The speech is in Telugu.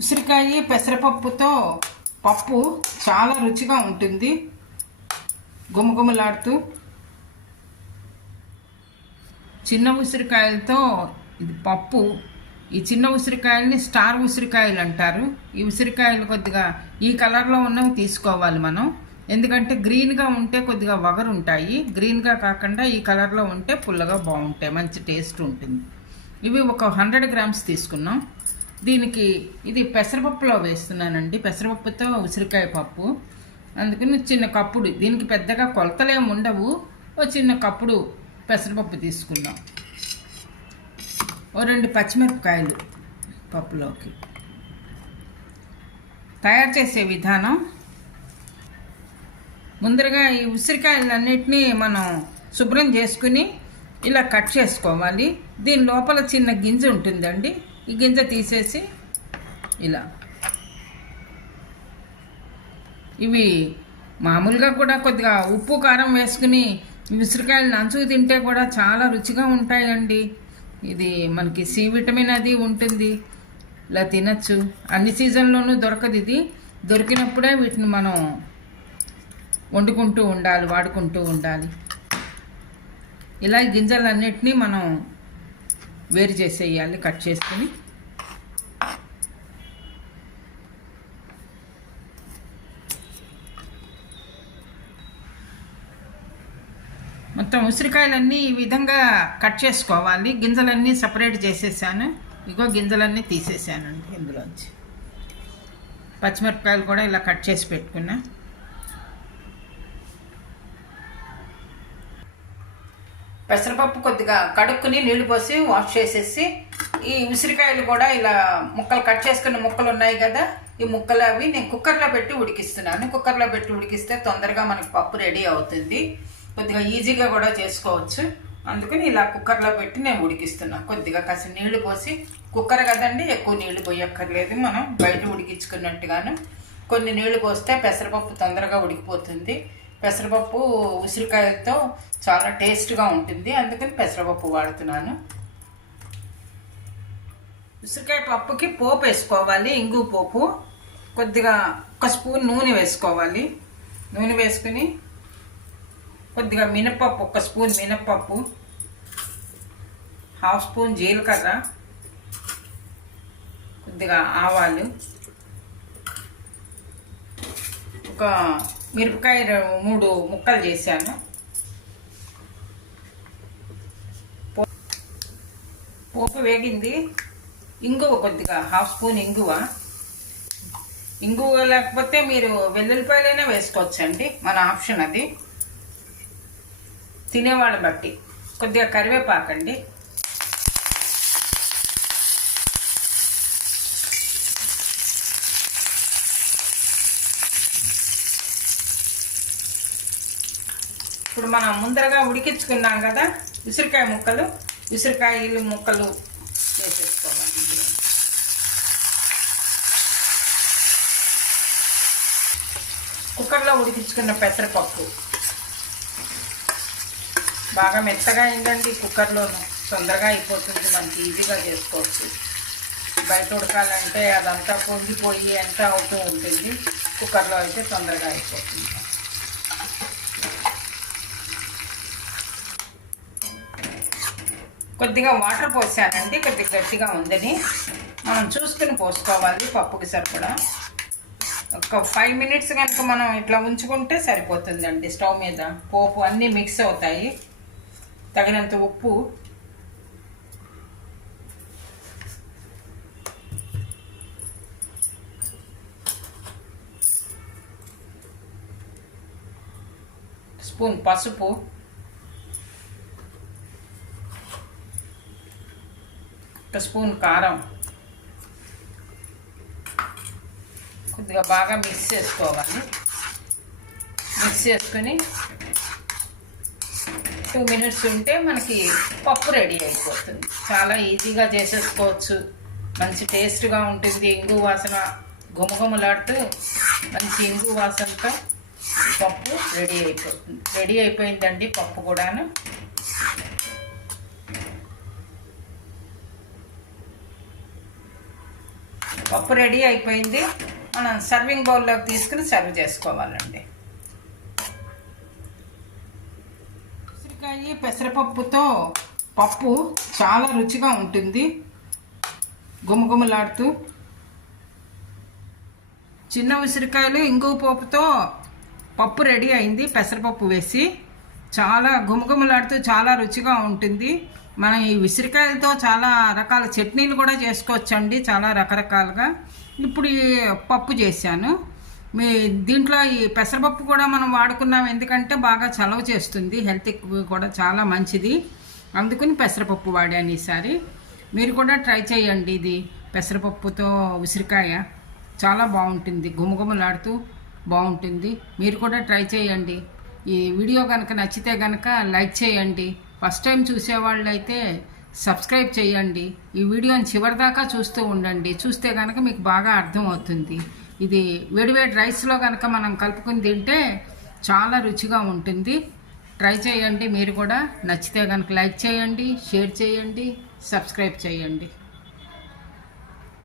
ఉసిరికాయ పెసరపప్పుతో పప్పు చాలా రుచిగా ఉంటుంది. గుమగుమలాడుతూ చిన్న ఉసిరికాయలతో ఇది పప్పు. ఈ చిన్న ఉసిరికాయల్ని స్టార్ ఉసిరికాయలు అంటారు. ఈ ఉసిరికాయలు కొద్దిగా ఈ కలర్లో ఉన్నవి తీసుకోవాలి మనం. ఎందుకంటే గ్రీన్గా ఉంటే కొద్దిగా వగరు ఉంటాయి గ్రీన్గా కాకుండా ఈ కలర్లో ఉంటే పుల్లగా బాగుంటాయి. మంచి టేస్ట్ ఉంటుంది. ఇవి ఒక హండ్రెడ్ గ్రామ్స్ తీసుకున్నాం. దీనికి ఇది పెసరపప్పులో వేస్తున్నానండి. పెసరపప్పుతో ఉసిరికాయ పప్పు. అందుకని చిన్న కప్పుడు. దీనికి పెద్దగా కొలతలేం ఉండవు. ఓ చిన్న కప్పుడు పెసరపప్పు తీసుకున్నాం ఓ రెండు పచ్చిమిరపకాయలు పప్పులోకి. తయారు చేసే విధానం. ముందరగా ఈ ఉసిరికాయలన్నిటినీ మనం శుభ్రం చేసుకుని ఇలా కట్ చేసుకోవాలి. దీని లోపల చిన్న గింజ ఉంటుందండి. ఈ గింజ తీసేసి ఇలా. ఇవి మామూలుగా కూడా కొద్దిగా ఉప్పు కారం వేసుకుని ఉసిరికాయలు నంచుకు తింటే కూడా చాలా రుచిగా ఉంటాయండి. ఇది మనకి సి విటమిన్ అది ఉంటుంది. ఇలా తినచ్చు. అన్ని సీజన్లోనూ దొరకదు ఇది. దొరికినప్పుడే వీటిని మనం వండుకుంటూ ఉండాలి వాడుకుంటూ ఉండాలి. ఇలా గింజలన్నిటినీ మనం వేరు చేసేయాలి కట్ చేసుకుని. మొత్తం ఉసిరికాయలన్నీ ఈ విధంగా కట్ చేసుకోవాలి. గింజలన్నీ సపరేట్ చేసేసాను. ఇగో గింజలన్నీ తీసేసానండి ఇందులోంచి. పచ్చిమిరపకాయలు కూడా ఇలా కట్ చేసి పెట్టుకున్నా. పెసరపప్పు కొద్దిగా కడుక్కుని నీళ్ళు పోసి వాష్ చేసేసి ఈ ఉసిరికాయలు కూడా ఇలా ముక్కలు కట్ చేసుకున్న ముక్కలు ఉన్నాయి కదా ఈ ముక్కలు అవి నేను కుక్కర్లో పెట్టి ఉడికిస్తున్నాను. కుక్కర్లో పెట్టి ఉడికిస్తే తొందరగా మనకి పప్పు రెడీ అవుతుంది. కొద్దిగా ఈజీగా కూడా చేసుకోవచ్చు. అందుకని ఇలా కుక్కర్లో పెట్టి నేను ఉడికిస్తున్నా. కొద్దిగా కాసి నీళ్ళు పోసి కుక్కర్ కదండి ఎక్కువ నీళ్ళు పోయక్కర్లేదు మనం బయట ఉడికించుకున్నట్టుగాను. కొన్ని నీళ్ళు పోస్తే పెసరపప్పు తొందరగా ఉడికిపోతుంది. పెసరపప్పు ఉసిరికాయతో చాలా టేస్ట్గా ఉంటుంది. అందుకని పెసరపప్పు వాడుతున్నాను. ఉసిరికాయ పప్పుకి పోపు వేసుకోవాలి ఇంగు పోపు. కొద్దిగా ఒక స్పూన్ నూనె వేసుకోవాలి. నూనె వేసుకుని కొద్దిగా మినపప్పు ఒక స్పూన్ మినపప్పు హాఫ్ స్పూన్ జీలకర్ర కొద్దిగా ఆవాలు ఒక మిరపకాయ మూడు ముక్కలు చేశాను. పోపు వేగింది. ఇంగువ కొద్దిగా హాఫ్ స్పూన్ ఇంగువ. ఇంగువ లేకపోతే మీరు వెల్లుల్లిపాయలైనా వేసుకోవచ్చండి మన ఆప్షన్ అది. తినేవాళ్ళ బట్టి. కొద్దిగా కరివేపాకండి. ఇప్పుడు మనం ముందరగా ఉడికించుకున్నాం కదా ఉసిరికాయ ముక్కలు. ఉసిరికాయలు ముక్కలు వేసేసుకోవాలి కుక్కర్లో ఉడికించుకున్న పెసరపప్పు. బాగా మెత్తగా అయిందండి కుక్కర్లోను. తొందరగా అయిపోతుంది మనకి ఈజీగా చేసుకోవచ్చు. బయట ఉడకాలంటే అదంతా పొంగిపోయి ఎంత అవుతూ ఉంటుంది. కుక్కర్లో అయితే తొందరగా అయిపోతుంది. కొద్దిగా వాటర్ పోసానండి కొద్దిగా గట్టిగా ఉందని. మనం చూసుకుని పోసుకోవాలి పప్పుకి సరిపడా. ఒక ఫైవ్ మినిట్స్ కనుక మనం ఇట్లా ఉంచుకుంటే సరిపోతుందండి స్టవ్ మీద. పోపు అన్నీ మిక్స్ అవుతాయి. తగినంత ఉప్పు. స్పూన్ పసుపు. ఒక స్పూన్ కారం. కొద్దిగా బాగా మిక్స్ చేసుకోవాలి. మిక్స్ చేసుకుని టూ మినిట్స్ ఉంటే మనకి పప్పు రెడీ అయిపోతుంది. చాలా ఈజీగా చేసేసుకోవచ్చు. మంచి టేస్ట్గా ఉంటుంది. ఇంగు వాసన గుమగుమలాడుతూ మంచి ఇంగు వాసనతో పప్పు రెడీ అయిపోతుంది. రెడీ అయిపోయిందండి పప్పు కూడాను. పప్పు రెడీ అయిపోయింది. మనం సర్వింగ్ బౌల్లోకి తీసుకుని సర్వ్ చేసుకోవాలండి. ఉసిరికాయ పెసరపప్పుతో పప్పు చాలా రుచిగా ఉంటుంది. గుమగుమలాడుతూ. చిన్న ఉసిరికాయలు ఇంగువ పోపుతో పప్పు రెడీ అయింది. పెసరపప్పు వేసి చాలా గుమగుమలాడుతూ చాలా రుచిగా ఉంటుంది. మనం ఈ ఉసిరికాయలతో చాలా రకాల చట్నీలు కూడా చేసుకోవచ్చండి చాలా రకరకాలుగా. ఇప్పుడు ఈ పప్పు చేశాను. మీ దీంట్లో ఈ పెసరపప్పు కూడా మనం వాడుకున్నాం ఎందుకంటే బాగా చలవ చేస్తుంది హెల్త్కి కూడా చాలా మంచిది. అందుకని పెసరపప్పు వాడాను ఈసారి. మీరు కూడా ట్రై చేయండి ఇది పెసరపప్పుతో ఉసిరికాయ. చాలా బాగుంటుంది గుమగుమలాడుతూ బాగుంటుంది. మీరు కూడా ట్రై చేయండి. ఈ వీడియో కనుక నచ్చితే కనుక లైక్ చేయండి. ఫస్ట్ టైం చూసేవాళ్ళు అయితే సబ్స్క్రైబ్ చేయండి. ఈ వీడియోని చివరిదాకా చూస్తూ ఉండండి. చూస్తే కనుక మీకు బాగా అర్థమవుతుంది. ఇది వేడివేడి రైస్లో కనుక మనం కలుపుకుని తింటే చాలా రుచిగా ఉంటుంది. ట్రై చేయండి మీరు కూడా. నచ్చితే కనుక లైక్ చేయండి షేర్ చేయండి సబ్స్క్రైబ్ చేయండి.